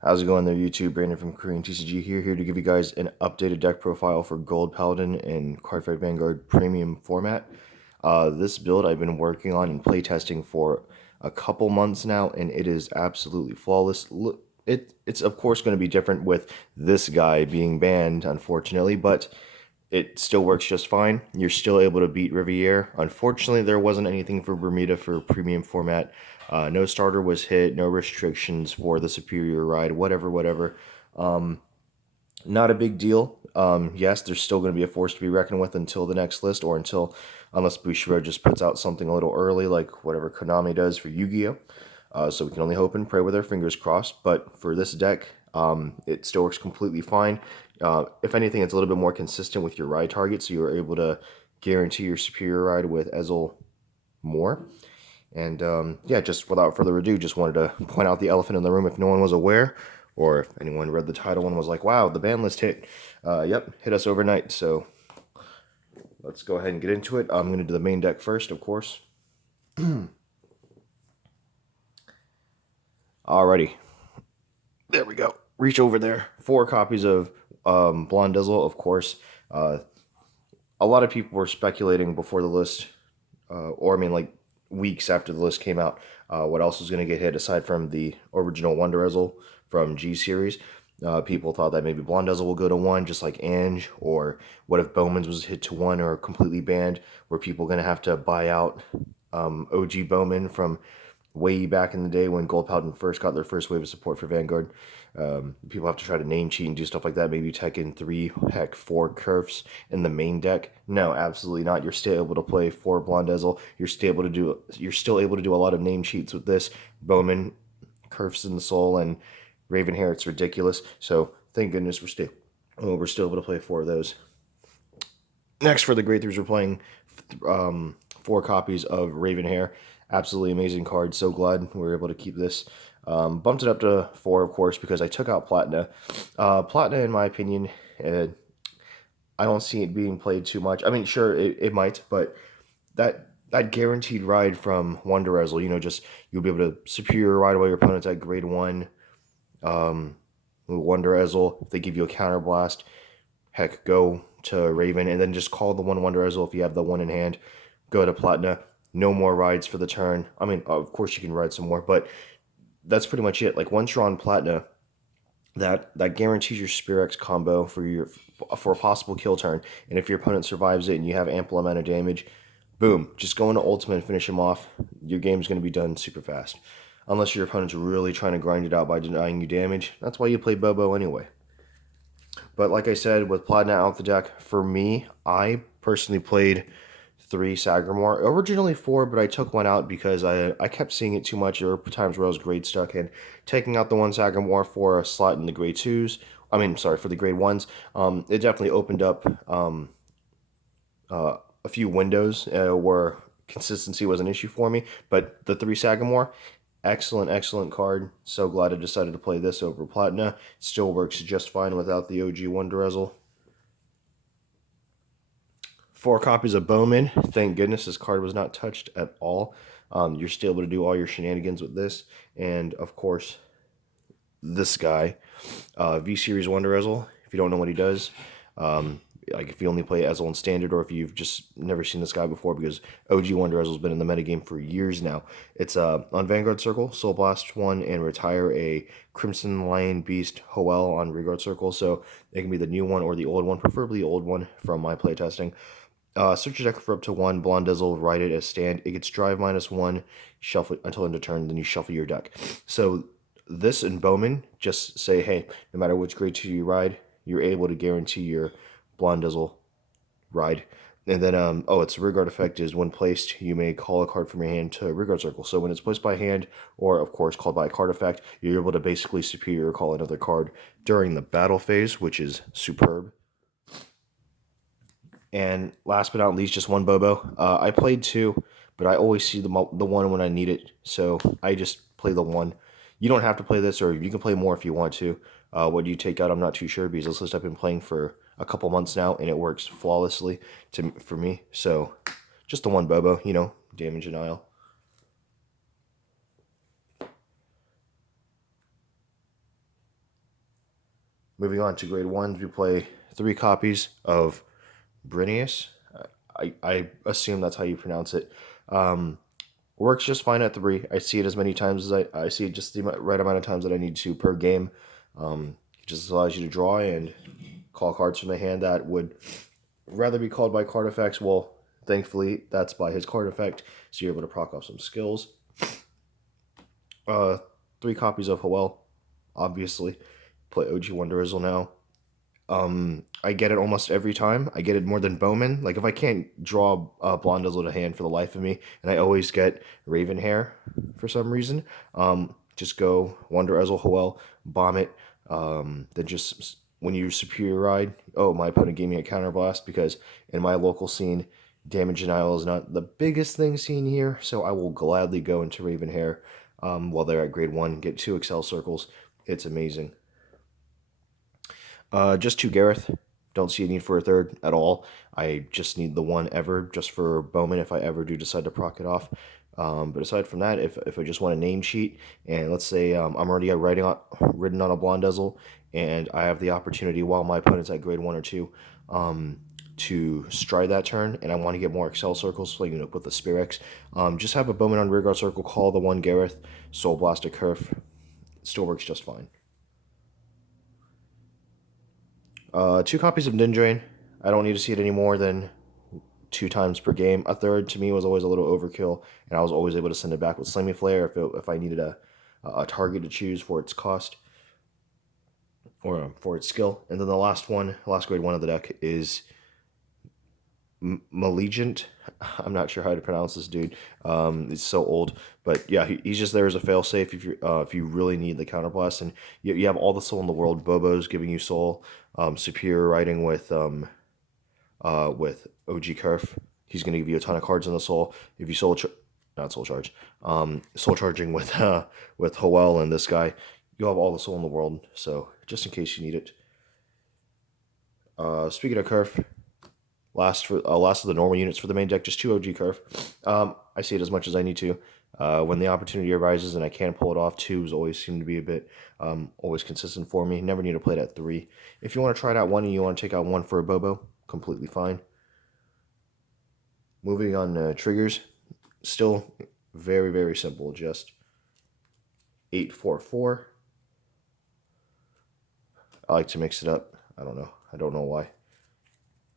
How's it going there, YouTube? Brandon from Korean TCG here to give you guys an updated deck profile for Gold Paladin in Cardfight Vanguard premium format. This build I've been working on and playtesting for a couple months now, and it is absolutely flawless. It's of course going to be different with this guy being banned, unfortunately, but it still works just fine. You're still able to beat Riviere. Unfortunately, there wasn't anything for Bermuda for premium format. No starter was hit, no restrictions for the superior ride, whatever. Not a big deal. Yes, there's still going to be a force to be reckoned with until the next list, or unless Bushiroad just puts out something a little early, like whatever Konami does for Yu-Gi-Oh! So we can only hope and pray with our fingers crossed. But for this deck, it still works completely fine. If anything, it's a little bit more consistent with your ride target, so you're able to guarantee your superior ride with Ezel more. And yeah, just without further ado, just wanted to point out the elephant in the room if no one was aware, or if anyone read the title and was like, wow, the ban list hit. Yep, hit us overnight. So let's go ahead and get into it. I'm going to do the main deck first, of course. Alrighty. There we go. Reach over there. 4 copies of Blonde Ezel, of course. A lot of people were speculating before the list, or I mean, like weeks after the list came out, what else was going to get hit aside from the original Wonder Ezel from G Series. People thought that maybe Blonde Ezel will go to 1, just like Ange, or what if Beaumains was hit to 1 or completely banned? Were people going to have to buy out OG Bowman from way back in the day when Gold Paladin first got their first wave of support for Vanguard? People have to try to name cheat and do stuff like that. Maybe tech in 3, heck, 4 Kerfs in the main deck. No, absolutely not. You're still able to play 4 Blonde Ezel. You're still able to do a lot of name cheats with this. Bowman, Kerfs in the Soul, and Ravenhair. It's ridiculous. So thank goodness we're still able to play 4 of those. Next for the Great Threes, we're playing 4 copies of Ravenhair. Absolutely amazing card. So glad we were able to keep this. Bumped it up to 4, of course, because I took out Platina. Platina, in my opinion, I don't see it being played too much. I mean, sure, it might, but that guaranteed ride from Wonder Ezel, just you'll be able to superior ride away your opponents at grade 1. Wonder Ezel, if they give you a counter blast, heck, go to Raven, and then just call the one Wonder Ezel if you have the 1 in hand. Go to Platina. No more rides for the turn. I mean, of course you can ride some more, but that's pretty much it. Like once you're on Platina, that guarantees your Spirex combo for a possible kill turn. And if your opponent survives it and you have ample amount of damage, boom, just go into ultimate and finish him off. Your game's going to be done super fast. Unless your opponent's really trying to grind it out by denying you damage. That's why you play Bobo anyway. But like I said, with Platina out the deck, for me, I personally played 3 Sagramore. Originally 4, but I took 1 out because I kept seeing it too much. There were times where I was grade stuck, and taking out the 1 Sagramore for a slot in the grade 2s, for the grade 1s, it definitely opened up a few windows where consistency was an issue for me. But the 3 Sagamore, excellent card. So glad I decided to play this over Platina. Still works just fine without the OG Wonder Ezel. 4 copies of Beaumains. Thank goodness this card was not touched at all. You're still able to do all your shenanigans with this. And, of course, this guy, V-Series Wonder Ezel. If you don't know what he does, like if you only play Ezel in Standard, or if you've just never seen this guy before, because OG Wonder Ezel's been in the metagame for years now. It's on Vanguard Circle, Soul Blast 1, and retire a Crimson Lion Beast Hoel on Vanguard Circle. So it can be the new one or the old one, preferably the old one from my playtesting. Search your deck for up to 1 Blonde Ezel, write it as stand. It gets drive -1, shuffle it until end of turn, then you shuffle your deck. So this and Bowman just say, hey, no matter which grade 2 you ride, you're able to guarantee your Blonde Ezel ride. And then, its Rigard effect is when placed, you may call a card from your hand to Rigard Circle. So when it's placed by hand, or of course called by a card effect, you're able to basically superior call another card during the battle phase, which is superb. And last but not least, just 1 Bobo. I played 2, but I always see the 1 when I need it, so I just play the 1. You don't have to play this, or you can play more if you want to. What do you take out? I'm not too sure, because this list I've been playing for a couple months now, and it works flawlessly for me. So just the 1 Bobo, damage denial. Moving on to grade 1s, we play 3 copies of Brinius. I assume that's how you pronounce it. Works just fine at 3. I see it as many times as I see it just the right amount of times that I need to per game. It just allows you to draw and call cards from the hand that would rather be called by card effects. Well, thankfully, that's by his card effect, so you're able to proc off some skills. 3 copies of Howell, obviously. Play OG Wonder Ezel now. I get it almost every time. I get it more than Beaumains. Like, if I can't draw Blonde Ezel to hand for the life of me, and I always get Riviere for some reason, just go Wonder Ezel, Howell, bomb it. Then just when you superior ride, oh, my opponent gave me a counterblast, because in my local scene, damage denial is not the biggest thing seen here, so I will gladly go into Riviere while they're at grade 1, get 2 Excel circles. It's amazing. Just 2 Gareth. Don't see a need for a third at all. I just need the one ever, just for Beaumains if I ever do decide to proc it off. But aside from that, if I just want a name sheet, and let's say I'm already ridden on a Blonde Ezel, and I have the opportunity while my opponent's at grade 1 or 2 to stride that turn, and I want to get more Excel circles, so with the Spirex, just have a Beaumains on rearguard circle, call the one Gareth, Soul Blast a Kerf. It still works just fine. 2 copies of Nindrain. I don't need to see it any more than 2 times per game. A third to me was always a little overkill, and I was always able to send it back with Sleimy Flare if I needed a target to choose for its cost or for its skill. And then the last grade 1 of the deck is Malignant. I'm not sure how to pronounce this dude. It's so old, but yeah, he's just there as a failsafe if you really need the counterblast, and you have all the soul in the world. Bobo's giving you soul. Superior riding with OG Kerf. He's going to give you a ton of cards in the soul. If you soul charging with Howell and this guy, you'll have all the soul in the world. So just in case you need it. Speaking of Kerf. Last of the normal units for the main deck, just 2 OG Kerf. I see it as much as I need to. When the opportunity arises and I can't pull it off, 2s always seem to be a bit always consistent for me. Never need to play it at 3. If you want to try it out 1 and you want to take out 1 for a Bobo, completely fine. Moving on triggers, still very, very simple. Just 8-4-4. I like to mix it up. I don't know why.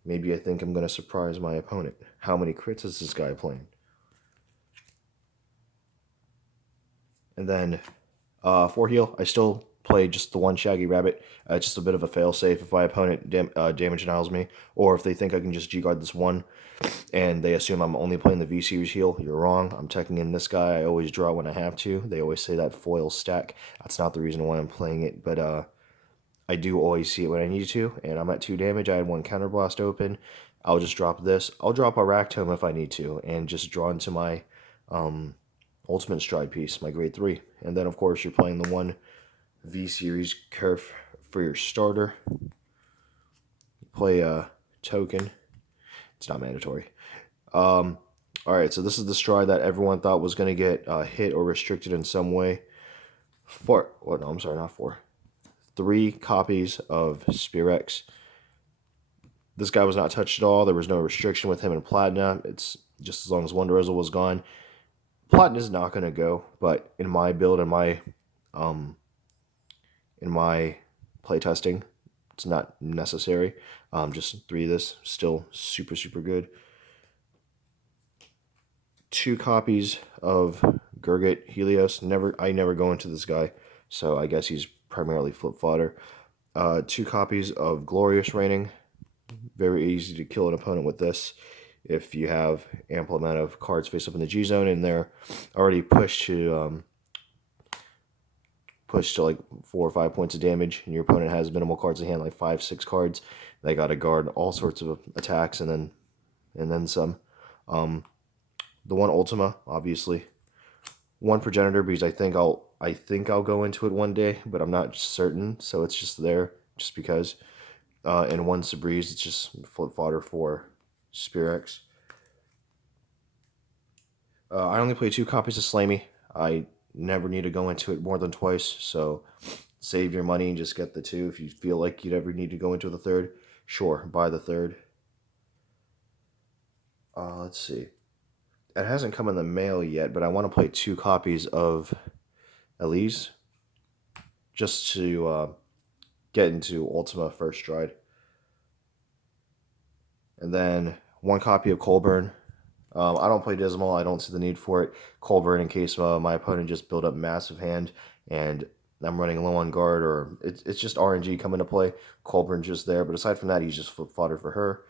Maybe I think I'm going to surprise my opponent. How many crits is this guy playing? And then for heal, I still play just the one Shaggy Rabbit. It's just a bit of a failsafe if my opponent damage denials me, or if they think I can just G-guard this one, and they assume I'm only playing the V-Series heal. You're wrong. I'm teching in this guy. I always draw when I have to. They always say that foil stack. That's not the reason why I'm playing it, but I do always see it when I need to, and I'm at 2 damage. I had 1 counterblast open. I'll just drop this. I'll drop a Rack Tome if I need to, and just draw into my Ultimate Stride piece, my grade 3. And then, of course, you're playing the one V-Series Kerf for your starter. Play a token. It's not mandatory. Alright, so this is the stride that everyone thought was going to get hit or restricted in some way. 3 copies of Spirex. This guy was not touched at all. There was no restriction with him in Platina. It's just as long as Wonder Ezel was gone. Platina is not going to go, but in my build, in my playtesting, it's not necessary. Just 3 of this, still super, super good. 2 copies of Gurgit Helios. I never go into this guy, so I guess he's primarily flip fodder. 2 copies of Glorious Reigning. Very easy to kill an opponent with this if you have ample amount of cards face up in the G zone and they're already pushed to like 4 or 5 points of damage, and your opponent has minimal cards in hand, like 5-6 cards. They got to guard all sorts of attacks and then some. The one Ultima, obviously. 1 Progenitor, because I think I'll go into it one day, but I'm not certain, so it's just there just because. And 1 Sabreeze, it's just flip fodder for Spirex. I only play 2 copies of Sleimy. I never need to go into it more than twice, so save your money and just get the 2 if you feel like you'd ever need to go into the 3rd. Sure, buy the 3rd. Let's see. It hasn't come in the mail yet, but I want to play 2 copies of Elise just to get into Ultima First Stride. And then 1 copy of Colburn. I don't play Dismal. I don't see the need for it. Colburn in case my opponent just built up massive hand and I'm running low on guard, or it's just RNG coming to play. Colburn's just there, but aside from that, he's just fodder for her.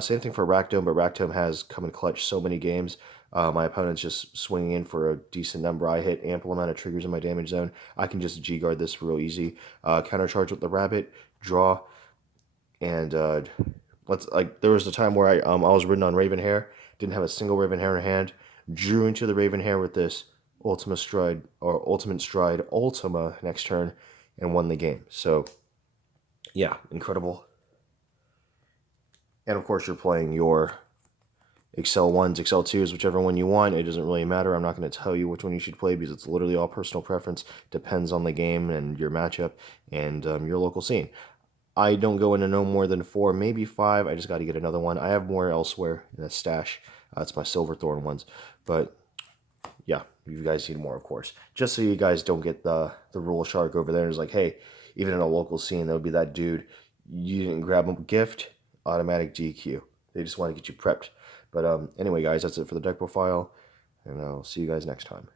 Same thing for Rakdome, but Rakdome has come in clutch so many games. My opponent's just swinging in for a decent number. I hit ample amount of triggers in my damage zone. I can just G-guard this real easy. Countercharge with the rabbit, draw, and there was a time where I was ridden on Raven Hair, didn't have a single Raven Hair in hand, drew into the Raven Hair with this Ultimate Stride Ultima next turn, and won the game. So yeah, incredible. And of course you're playing your Excel 1s, Excel 2s, whichever one you want. It doesn't really matter. I'm not going to tell you which one you should play because it's literally all personal preference. Depends on the game and your matchup and your local scene. I don't go into no more than 4, maybe 5. I just got to get another one. I have more elsewhere in a stash. It's my Silverthorn ones. But yeah, you guys need more, of course. Just so you guys don't get the rule shark over there. And it's like, hey, even in a local scene, there'll be that dude. You didn't grab a gift, automatic DQ. They just want to get you prepped. But anyway, guys, that's it for the deck profile. And I'll see you guys next time.